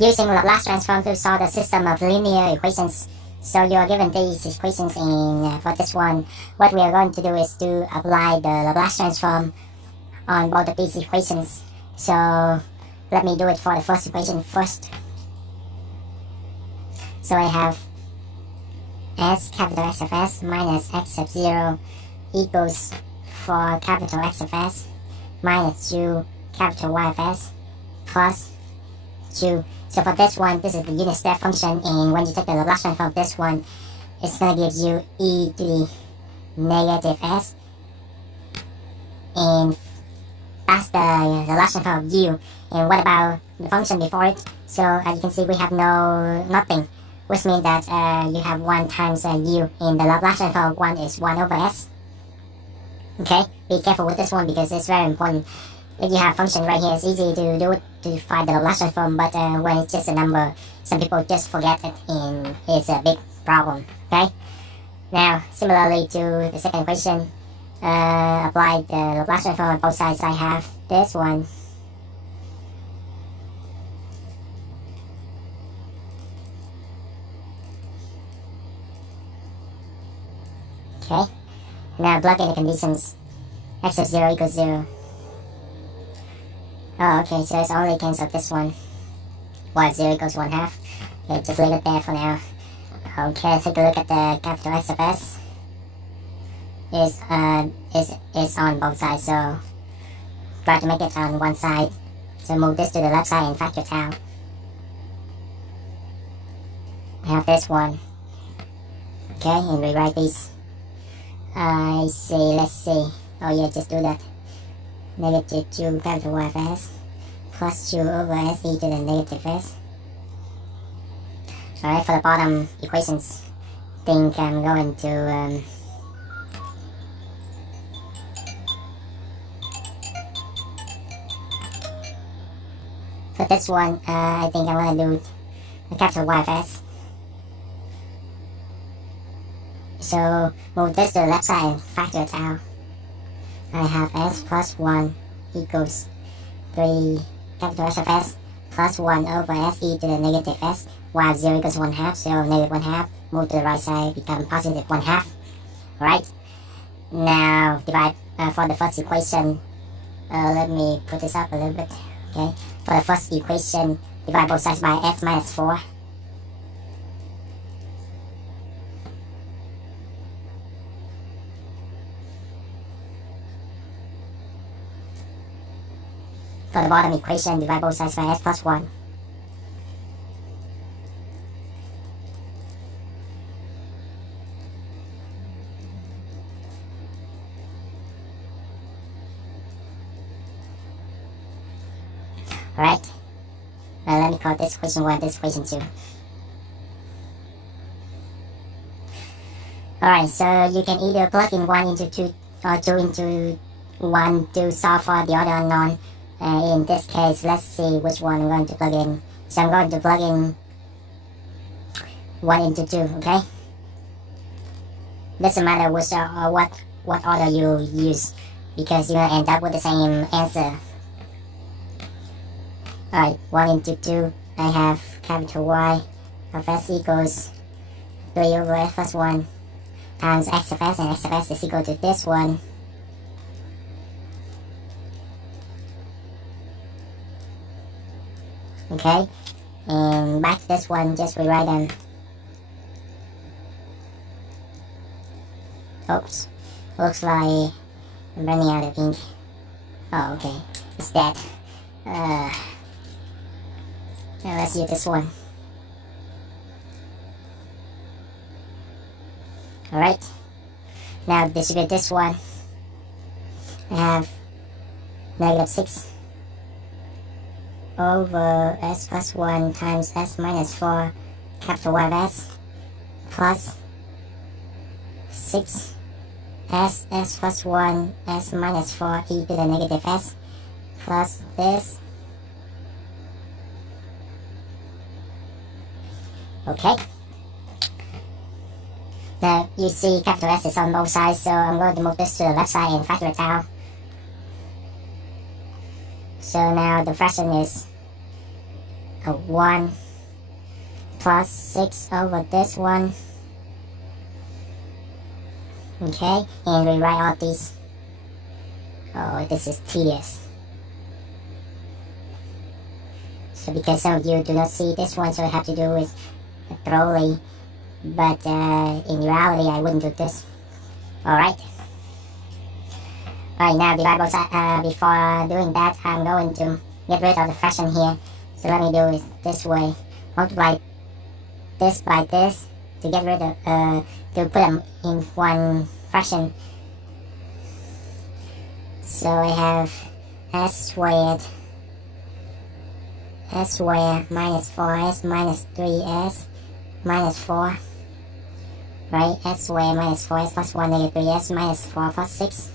using Laplace transform to solve the system of linear equations. So you are given these equations, and for this one, what we are going to do is to apply the Laplace transform on both of these equations. So let me do it for the first equation first. So I have s capital X of s minus x of 0 equals for capital X of s minus 2 capital Y of s plus 2. So for this one, this is the unit step function, and when you take the Laplace transform of this one, it's going to give you e to the negative s, and that's the Laplace transform of u. And what about the function before it? So as you can see, we have nothing, which means that you have 1 times u, and the Laplace transform of 1 is 1 over s. Okay, be careful with this one because it's very important. If you have function right here, it's easy to do it to find the Laplace transform, but when it's just a number, some people just forget it, and it's a big problem. Okay. Now, similarly to the second equation, apply the Laplace transform on both sides. I have this one. Okay. Now plug in the conditions. X of 0 equals 0. Oh, okay, so it's only cancel this one. Y of 0 equals 1/2. Okay, just leave it there for now. Okay, take a look at the capital X of s. Is on both sides, so try to make it on one side. So move this to the left side and factor it out. I have this one. Okay, and rewrite these. I see, let's see. Oh yeah, just do that. Negative 2 capital Y of s plus 2 over s e to the negative s. Alright, for the bottom equations, I think I'm going to for this one, I think I'm going to do the capital Y of s. So move this to the left side and factor it out. I have s plus 1 equals 3 capital S of s plus 1 over s e to the negative s. Y of 0 equals 1/2, so negative 1/2. Move to the right side, become positive 1/2. Alright. Now divide for the first equation. Let me put this up a little bit. Okay. For the first equation, divide both sides by s minus 4. For the bottom equation, divide both sides by s plus 1. Alright. Now let me call this equation 1, this equation 2. Alright, so you can either plug in 1 into 2 or 2 into 1 to solve for the other unknown. In this case, let's see which one I'm going to plug in. So I'm going to plug in 1 into 2, okay? Doesn't matter which what order you use, because you're going to end up with the same answer. Alright, 1 into 2, I have capital Y of s equals 3 over s plus 1 times x of s, and x of s is equal to this one. Okay, and back to this one, just rewrite them. Oops, looks like I'm running out of ink. Oh, okay, it's that. Now let's use this one. Alright, now distribute this one. I have negative 6 over s plus 1 times s minus 4 capital Y of s plus 6 s plus 1 s minus 4 e to the negative s plus this. Okay. Now you see capital S is on both sides, so I'm going to move this to the left side and factor it out. So now the fraction is 1 plus 6 over this one. Okay, and rewrite all these. Oh, this is tedious. So because some of you do not see this one, so I have to do it thoroughly. But in reality, I wouldn't do this. Alright. Alright, now divide both sides. Before doing that, I'm going to get rid of the fraction here. So let me do it this way. Multiply this by this to get rid of, to put them in one fraction. So I have s squared minus 4s minus 3s minus 4. Right, s squared minus 4s plus 1 negative 3s minus 4 plus 6.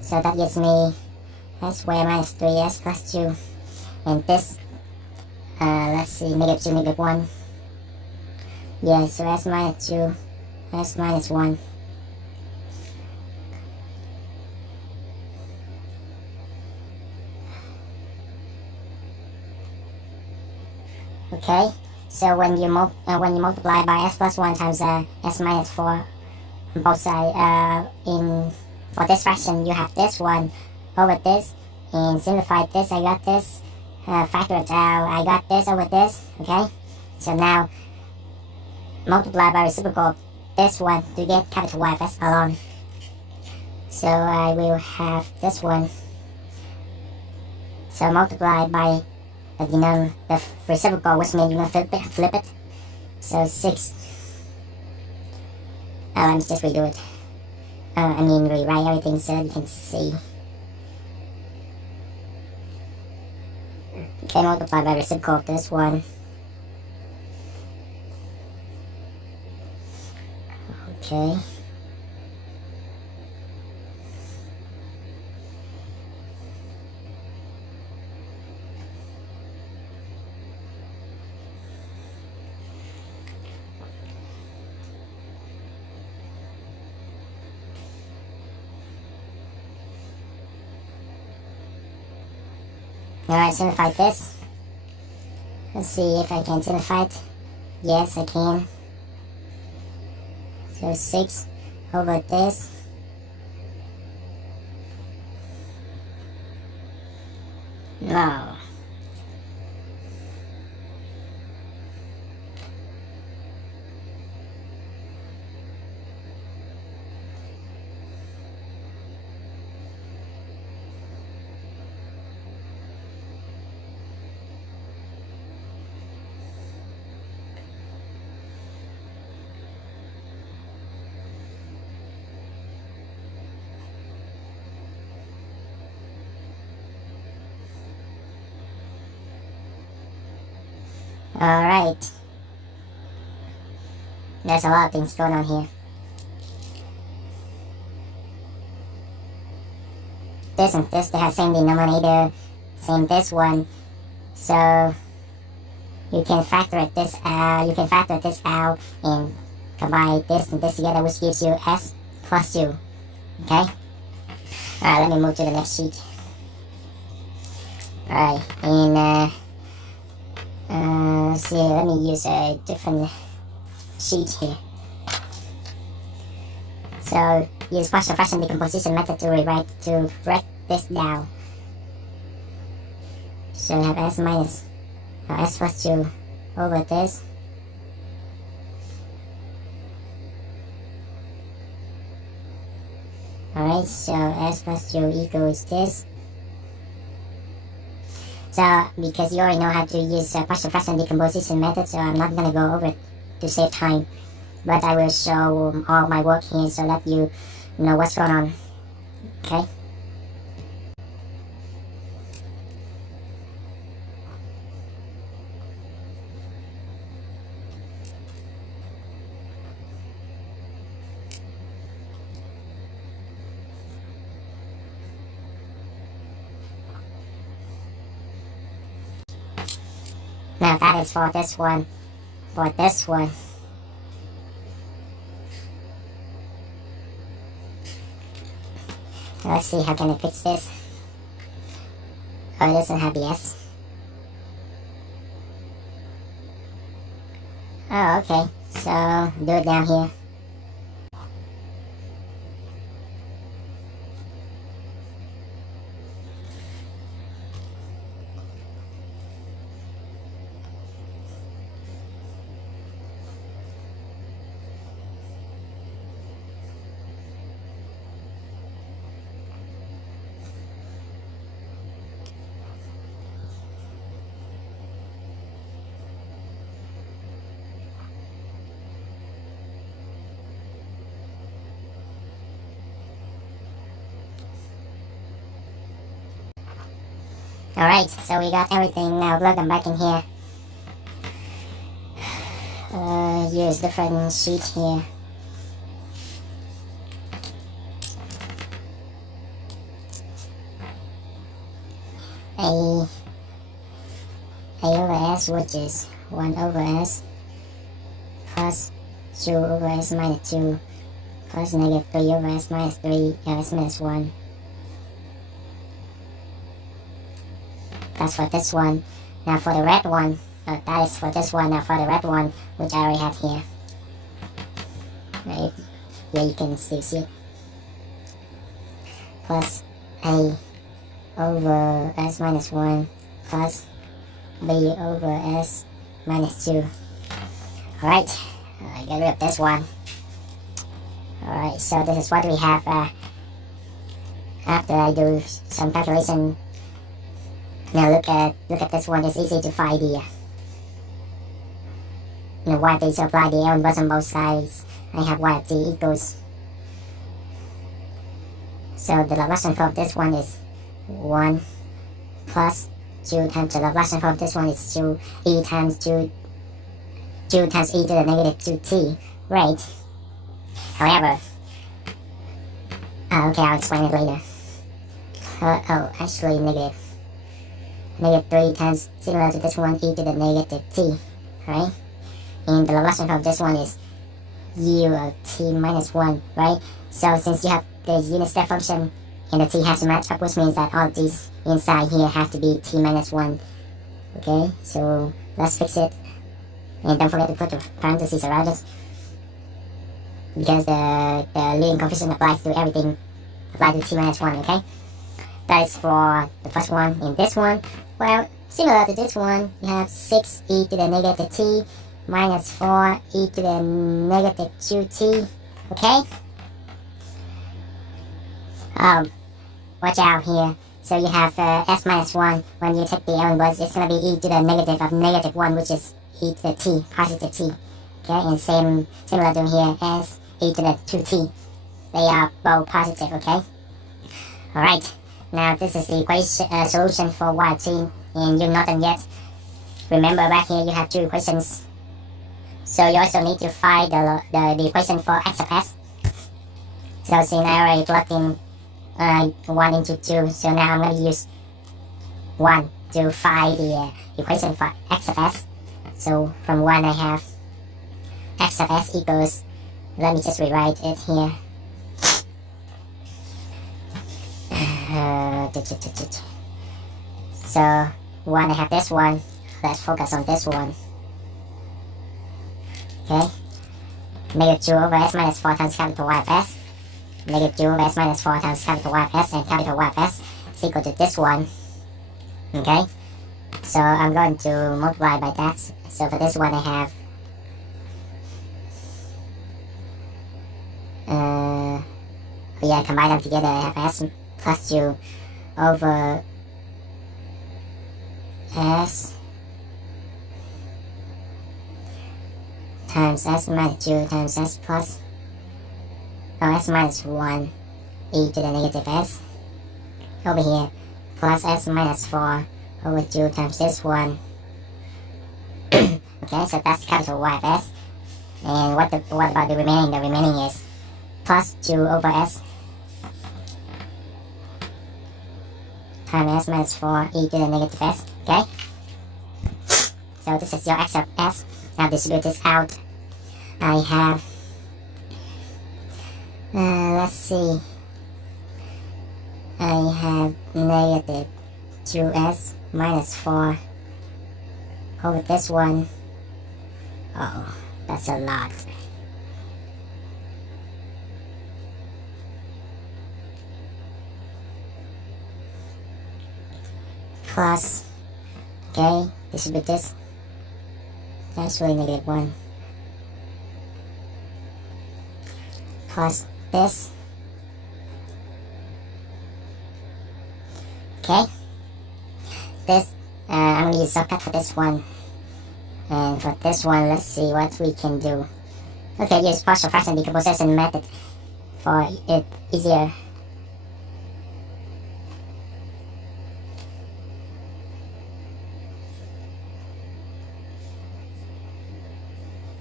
So that gives me s squared minus 3s plus 2. And this, let's see, negative 2, negative 1. Yeah, so s minus 2, s minus 1. Okay, so when you multiply by s plus 1 times s minus 4 on both sides, for this fraction you have this one over this, and simplify this, I got this, factor it out, I got this over this. Okay, so now multiply by reciprocal this one to get capital Y of s alone. So I will have this one, so multiply by the reciprocal, which means you're going to flip it. So 6. Let me just redo it. I mean rewrite everything so you can see. Okay, multiply by reciprocal of this one. Okay. Alright, simplify this. Let's see if I can simplify it. Yes, I can. So 6 over this. No. Alright. There's a lot of things going on here. This and this, they have same denominator, same this one. So you can factor this out and combine this and this together, which gives you s plus 2. Okay? Alright, let me move to the next sheet. Alright, and let's see, let me use a different sheet here. So use partial fraction decomposition method to write this down. So I have s minus s plus 2 over this. Alright, so s plus 2 equals this. So, because you already know how to use partial fraction decomposition method, so I'm not going to go over it to save time. But I will show all my work here so that you know what's going on. Okay? Now that is for this one. For this one. Let's see, how can I fix this? Oh, it doesn't have the S. Oh, okay. So do it down here. Alright, so we got everything. Now plug them back in here. Use different sheet here. A over S, which is 1 over S plus 2 over S minus 2 plus negative 3 over S minus 3 S minus 1. That's for this one. Now for the red one, that is for this one. Now for the red one, which I already have here. Right? Yeah, you can still see it. Plus A over S minus 1 plus B over S minus 2. Alright, I get rid of this one. Alright, so this is what we have after I do some calculation. Now look at this one. It's easy to find the y t. So apply the L inverse on both sides. I have y of t equals. So the Laplace transform of this one is 1 plus 2 times the Laplace transform of this one is 2 e times 2 times e to the negative 2t. Right. However, okay, I'll explain it later. Actually negative 3 times, similar to this one, e to the negative t, right? And the Laplace transform of this one is u of t minus 1, right? So since you have the unit step function and the t has to match up, which means that all of these inside here have to be t minus 1. Okay, so let's fix it. And don't forget to put the parentheses around it, because the leading coefficient applies to everything, applies to t minus 1, okay? That is for the first one. In this one, well, similar to this one, you have 6 e to the negative t minus 4 e to the negative 2t, okay? Watch out here. So you have s minus 1. When you take the L inverse, it's going to be e to the negative of negative 1, which is e to the t, positive t. Okay, and similar to here, s e to the 2t. They are both positive, okay? Alright. Now this is the equation solution for y t, and you've not done yet. Remember back here you have two equations, so you also need to find the equation for x of s. So since I already plugged in 1 into 2, so now I'm going to use 1 to find the equation for x of s. So from 1 I have x of s equals, let me just rewrite it here. So 1 I have this one. Let's focus on this one. Okay. Negative 2 over s minus 4 times capital Y of s. Negative 2 over s minus 4 times capital Y of s, and capital Y of s is equal to this one. Okay. So I'm going to multiply by that. So for this one I have yeah, combine them together. I have s plus 2 over s times s minus 2 times s plus s minus 1 e to the negative s over here, plus s minus 4 over 2 times this one. Okay, so that's capital Y of s. And what about the remaining? The remaining is plus 2 over s times s minus 4 e to the negative s. Okay, so this is your x of s. Now distribute this out. I have let's see, I have negative 2s minus 4 over this one Oh, that's a lot. Plus, okay, distribute this. That's really -1. Plus this. Okay. This, I'm going to use shortcut for this one. And for this one, let's see what we can do. Okay, use partial fraction decomposition method for it easier.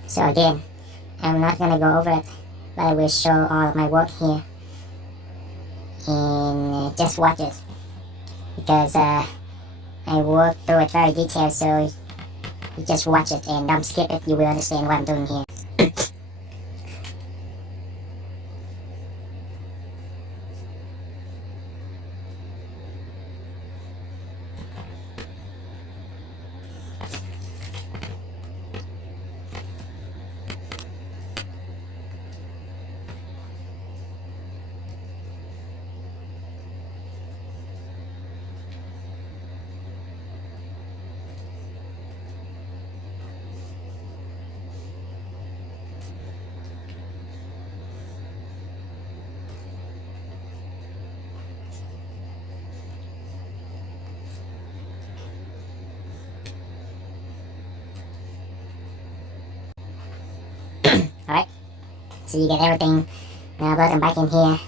So again, I'm not gonna go over it, but I will show all of my work here. And just watch it, because I work through it very detailed, so you just watch it and don't skip it, you will understand what I'm doing here. Alright, so you get everything. Now plug them back in here.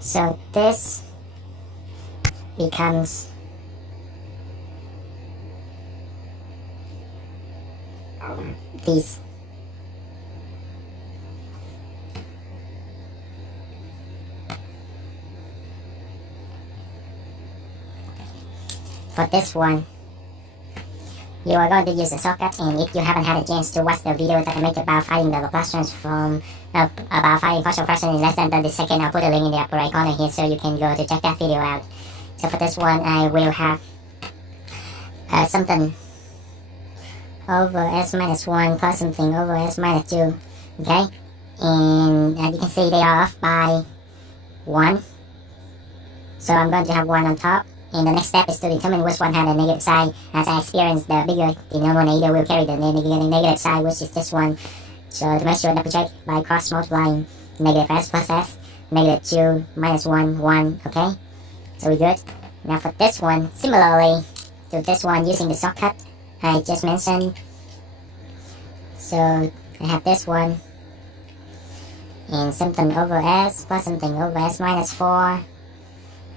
So this becomes these. For this one, you are going to use a shortcut, and if you haven't had a chance to watch the video that I made about finding the Laplace transform, about finding partial fraction in less than 30 seconds, I'll put a link in the upper right corner here, so you can go to check that video out. So for this one, I will have something over s minus 1 plus something over s minus 2, okay? And you can see they are off by 1. So I'm going to have 1 on top. And the next step is to determine which one has the negative sign. As I experienced, the bigger denominator will carry the negative sign, which is this one. So to make sure, double check by cross multiplying negative s plus s, -2 minus 1, 1, okay? So we're good. Now for this one, similarly to this one, using the shortcut I just mentioned. So I have this one, and something over s plus something over s minus 4.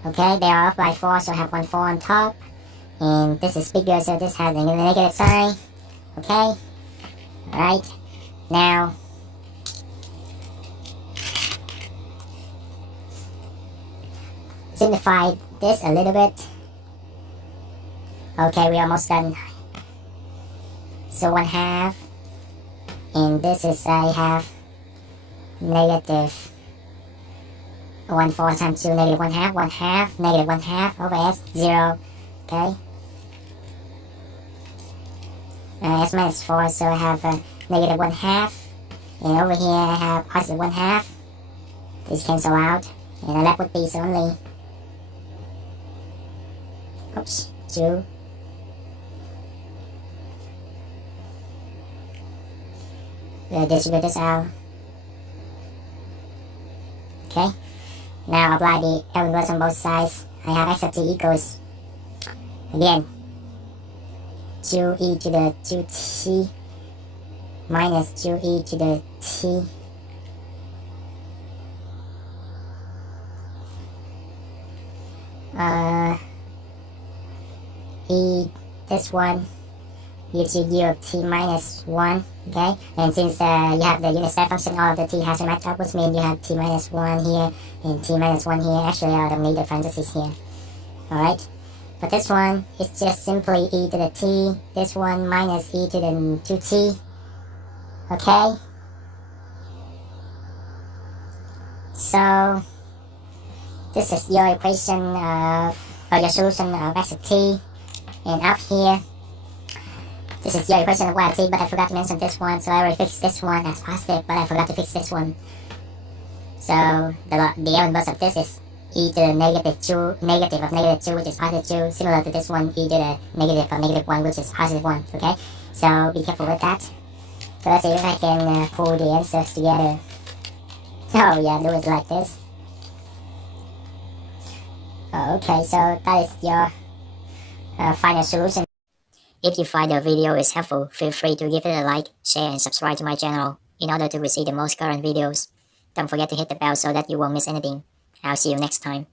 Okay, they are off by 4, so I have 1 4 on top. And this is bigger, so this has a negative sign. Okay? Alright. Now, simplify this a little bit. Okay, we're almost done. So 1/2. And this is, I have negative 1 4 times 2, negative 1/2, 1/2, negative 1/2 over s, 0, okay? S minus 4, so I have negative 1/2, and over here I have positive 1/2. These cancel out, and the left would be only, oops, 2. We'll distribute this out, okay? Now apply the L inverse on both sides. I have x of t equals, again, 2e to the 2t minus 2e to the t e, this one gives you u of t minus 1, okay? And since you have the unit step function, all of the t has to match up, which means you have t minus 1 here and t minus 1 here. Actually, I don't need the parentheses here. Alright? But this one, it's just simply e to the t. This one minus e to the 2t. Okay? This is your equation or your solution of x of t, and up here this is your equation of y of t, but I forgot to mention this one, so I already fixed this one as positive, but I forgot to fix this one. So the inverse of this is e to the negative 2, negative of negative 2, which is positive 2, similar to this one, e to the negative of negative 1, which is positive 1, okay? So be careful with that. So let's see if I can pull the answers together. Oh yeah, do it like this. Okay, so that is your final solution. If you find the video is helpful, feel free to give it a like, share, and subscribe to my channel in order to receive the most current videos. Don't forget to hit the bell so that you won't miss anything. I'll see you next time.